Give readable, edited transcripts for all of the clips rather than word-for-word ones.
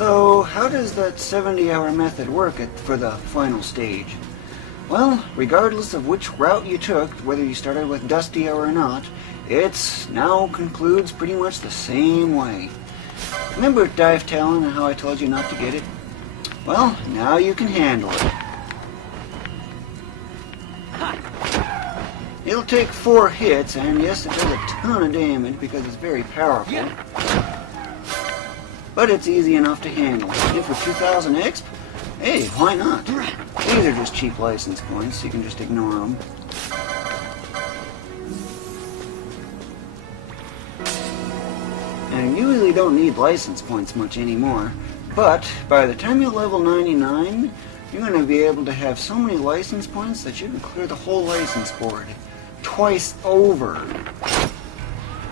So how does that 70-hour method work for the final stage? Well, regardless of which route you took, whether you started with Dusty or not, it now concludes pretty much the same way. Remember Dive Talon and how I told you not to get it? Well, now you can handle it. It'll take 4 hits, and yes, it does a ton of damage because it's very powerful. But it's easy enough to handle. And for 2,000 exp, hey, why not? These are just cheap license points, so you can just ignore them. And you really don't need license points much anymore. But by the time you level 99, you're going to be able to have so many license points that you can clear the whole license board twice over.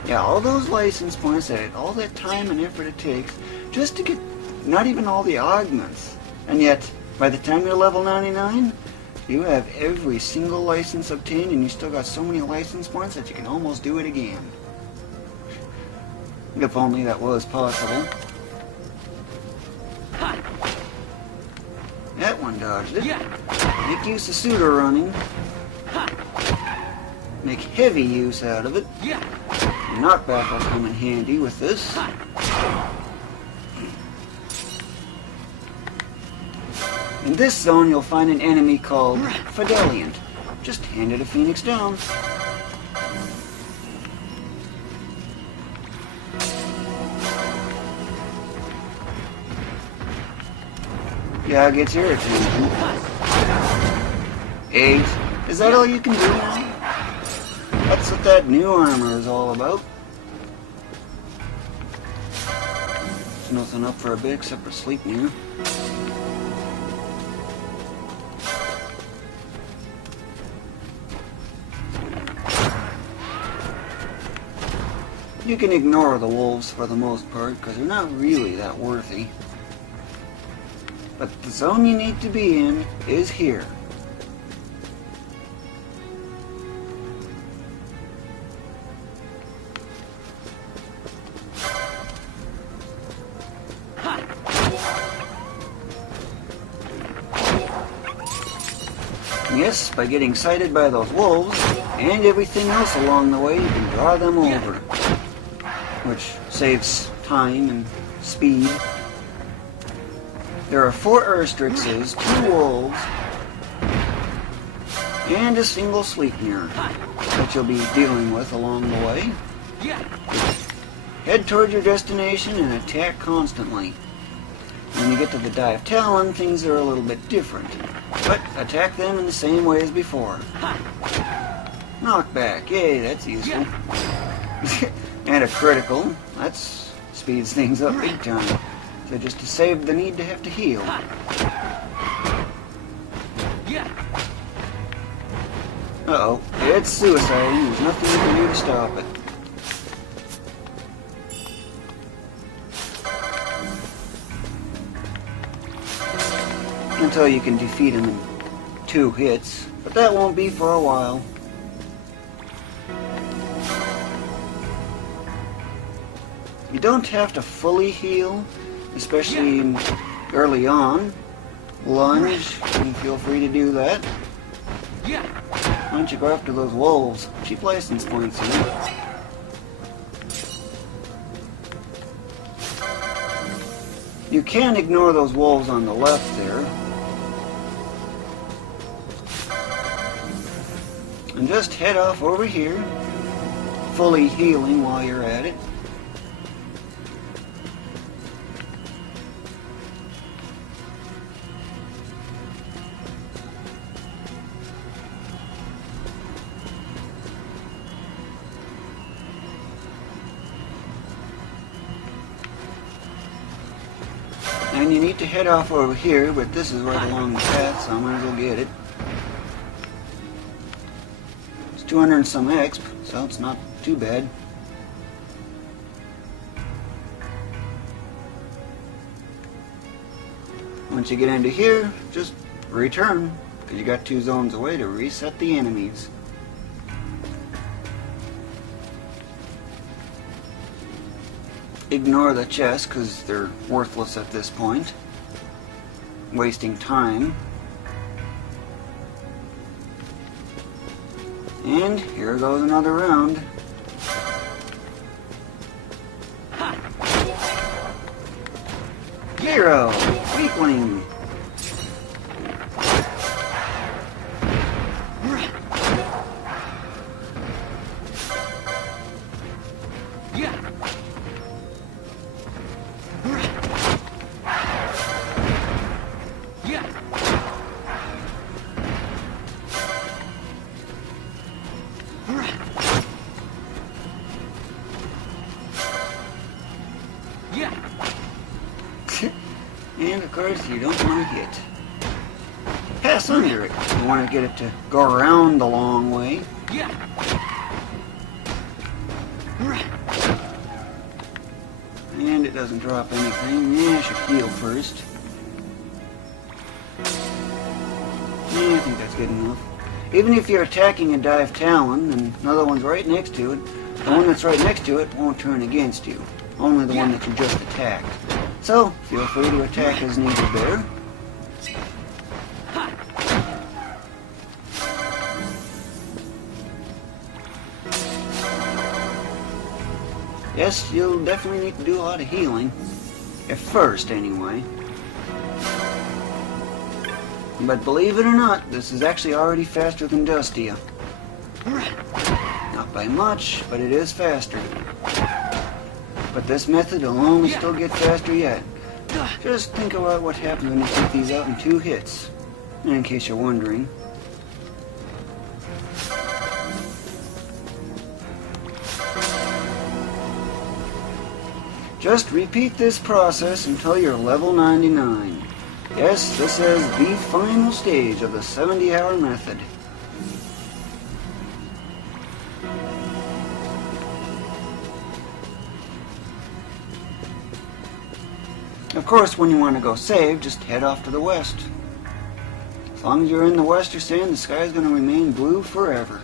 Yeah, all those license points, all that time and effort it takes just to get not even all the augments. And yet, by the time you're level 99, you have every single license obtained, and you still got so many license points that you can almost do it again. If only that was possible. That one dodged it. Make use of pseudo running. Make heavy use out of it. Knockback will come in handy with this. In this zone you'll find an enemy called Fideliant. Just hand it a Phoenix down. Yeah, it gets irritating. 8. Is that all you can do now? That's what that new armor is all about. There's nothing up for a bit except for sleep now. You can ignore the wolves for the most part because they're not really that worthy. But the zone you need to be in is here. Yes, by getting sighted by those wolves and everything else along the way, you can draw them over, which saves time and speed. There are 4 urstrixes, 2 wolves, and a single sleep mirror that you'll be dealing with along the way. Head toward your destination and attack constantly. When you get to the Dive Talon, things are a little bit different, but attack them in the same way as before. Knockback, yay, that's useful. And a critical, that speeds things up big time. So just to save the need to have to heal. Uh-oh, it's suicide, and there's nothing you can do to stop it. Until you can defeat him in 2 hits, but that won't be for a while. You don't have to fully heal, especially early on. Lunge, and feel free to do that. Why don't you go after those wolves? Cheap license points, you know? You can ignore those wolves on the left there. And just head off over here, fully healing while you're at it. And you need to head off over here, but this is right along the path, so I might as well get it. It's 200 and some exp, so it's not too bad. Once you get into here, just return, because you got 2 zones away to reset the enemies. ignore the chests because they're worthless at this point. Wasting time. And here goes another round. Hero! Weakling! And of course you don't want to hit. Pass under it. You want to get it to go around the long way. And it doesn't drop anything. Yeah, I should heal first. Yeah, I think that's good enough. Even if you're attacking a dive talon and another one's right next to it, the one that's right next to it won't turn against you. Only the one that you just attacked. So, feel free to attack as needed there. Yes, you'll definitely need to do a lot of healing. At first, anyway. But believe it or not, this is actually already faster than Dustia. Not by much, but it is faster. But this method will only still get faster yet. Just think about what happens when you take these out in 2 hits. In case you're wondering. Just repeat this process until you're level 99. Yes, this is the final stage of the 70-hour method. Of course, when you want to go save, just head off to the west. As long as you're in the west, you're saying the sky is going to remain blue forever.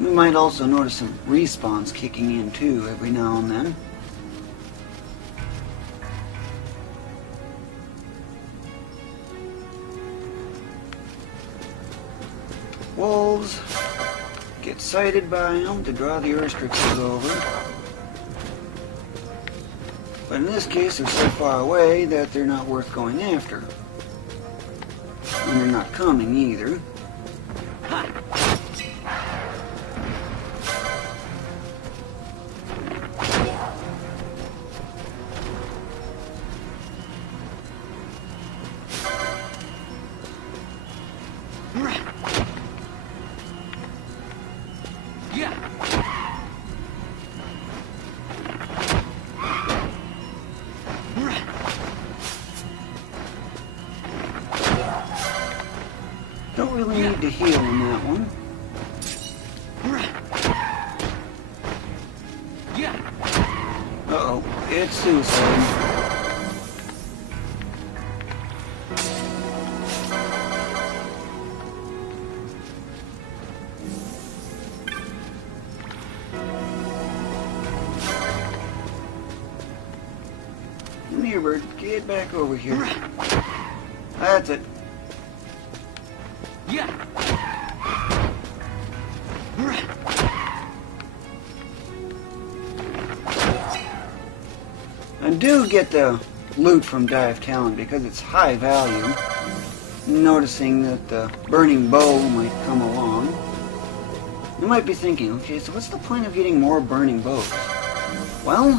You might also notice some respawns kicking in too every now and then. Wolves get sighted by them to draw the urstrixes over. But in this case, they're so far away that they're not worth going after. And they're not coming either. Don't really need to heal in that one. Uh-oh, it's suicide. Come here, bird. Get back over here. That's it. And do get the loot from Dive Talon because it's high value. Noticing that the burning bow might come along. You might be thinking, okay, so what's the point of getting more burning bows? Well,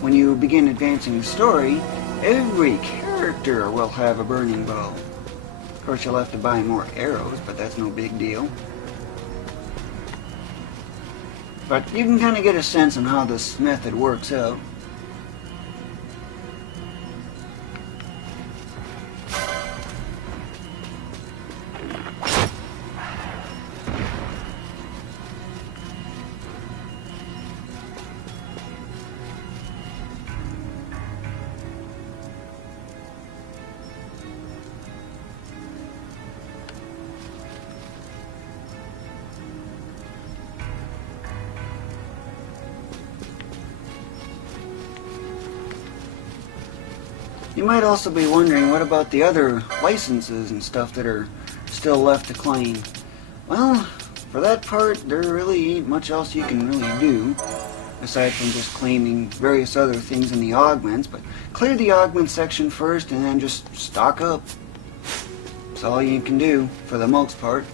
when you begin advancing the story, every character will have a burning bow. Of course, you'll have to buy more arrows, but that's no big deal. But you can kind of get a sense on how this method works out. You might also be wondering, what about the other licenses and stuff that are still left to claim? Well, for that part, there really ain't much else you can really do, aside from just claiming various other things in the augments. But clear the augment section first and then just stock up. That's all you can do for the most part.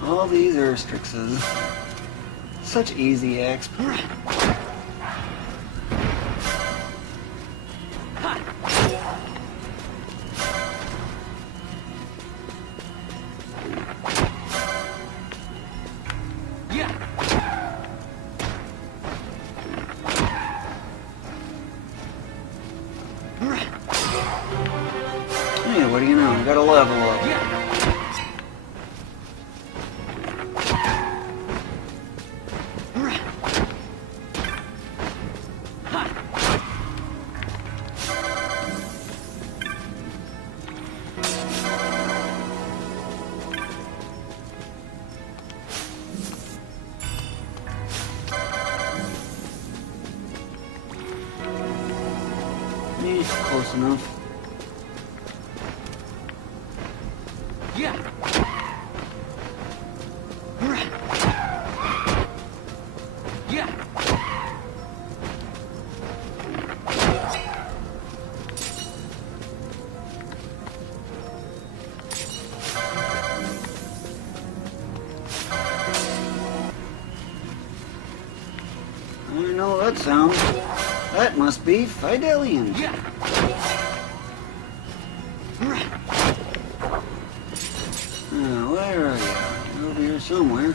All these urstrixes. Such easy expert. Hey, what do you know? I got a level up. Close enough. I know that sound. That must be Fidelian. Where are you? You're over here somewhere.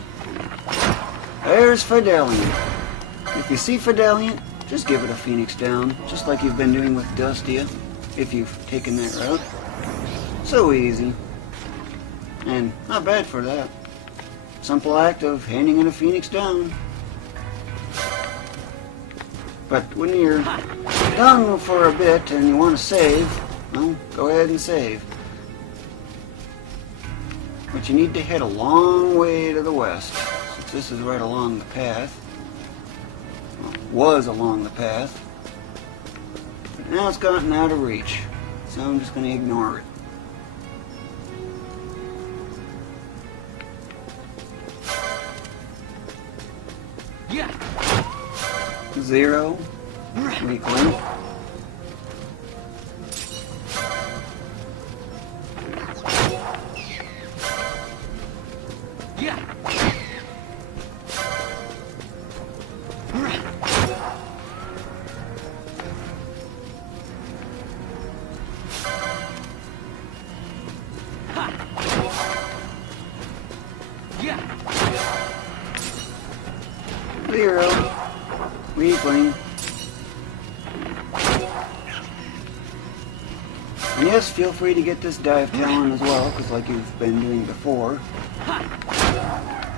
There's Fidelian. If you see Fidelian, just give it a phoenix down, just like you've been doing with Dustia, if you've taken that route. So easy. And not bad for that. Simple act of handing in a phoenix down. But when you're done for a bit and you want to save, well, go ahead and save. But you need to head a long way to the west, since this is right along the path. Well, was along the path. But now it's gotten out of reach, so I'm just going to ignore it. Zero. Weak link. Zero. Weakling. And yes, feel free to get this dive talent as well, because like you've been doing before.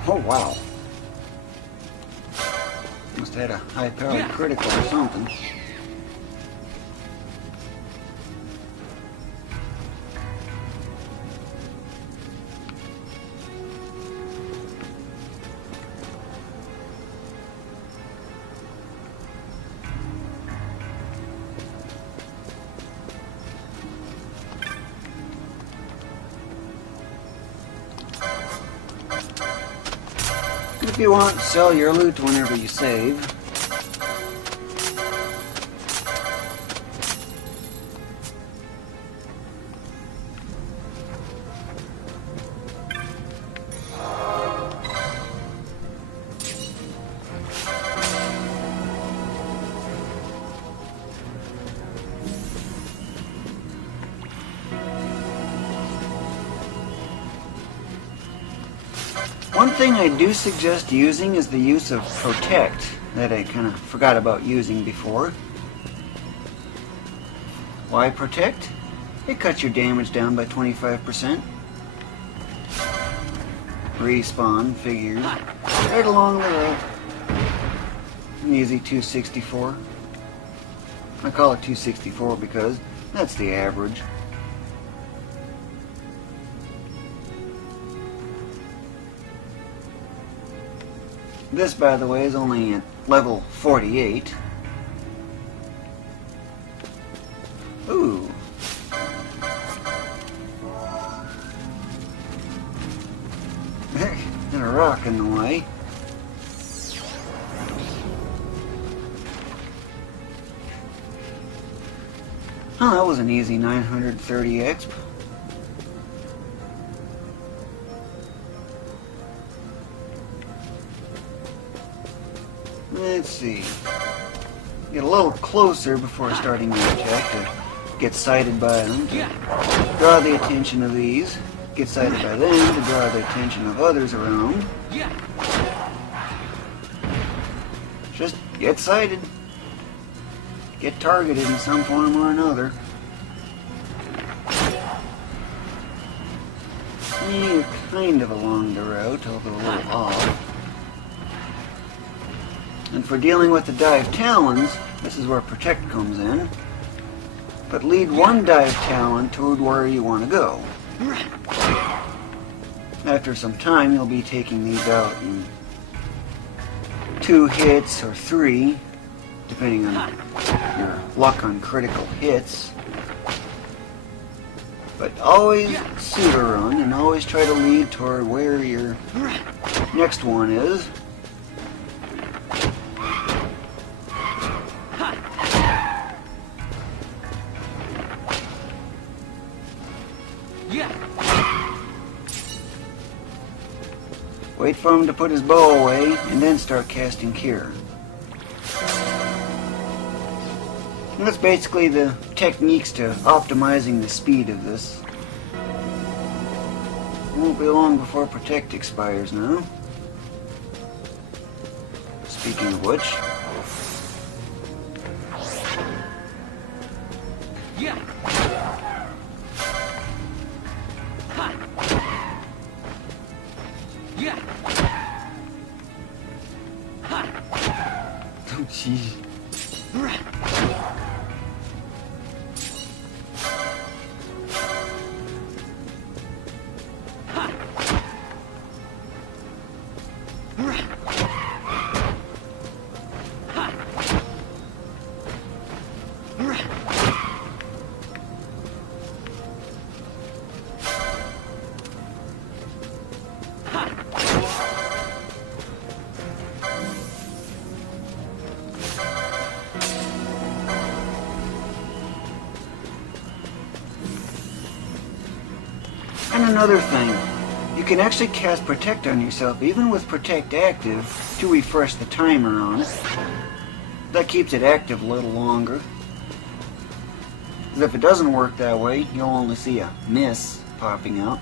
Oh wow. Must have had a high-powered critical or something. If you want, sell your loot whenever you save. One thing I do suggest using is the use of Protect, that I kind of forgot about using before. Why Protect? it cuts your damage down by 25%. Respawn figures right along the route. An easy 264. I call it 264 because that's the average. This, by the way, is only at level 48. Ooh. And a rock in the way. Oh, that was an easy 930 exp. Let's see. Get a little closer before starting the attack to get sighted by them, to draw the attention of these, get sighted by them to draw the attention of others around. Just get sighted. Get targeted in some form or another. You're kind of along the route, although a little off. And for dealing with the dive talons, this is where protect comes in. But lead one dive talon toward where you want to go. After some time, you'll be taking these out in 2 hits or 3, depending on your luck on critical hits. But always pseudo run and always try to lead toward where your next one is. Wait for him to put his bow away, and then start casting Cure. And that's basically the techniques to optimizing the speed of this. It won't be long before Protect expires now. Speaking of which... Oh, jeez. And another thing, you can actually cast Protect on yourself even with Protect active to refresh the timer on it. That keeps it active a little longer. Because if it doesn't work that way, you'll only see a miss popping out.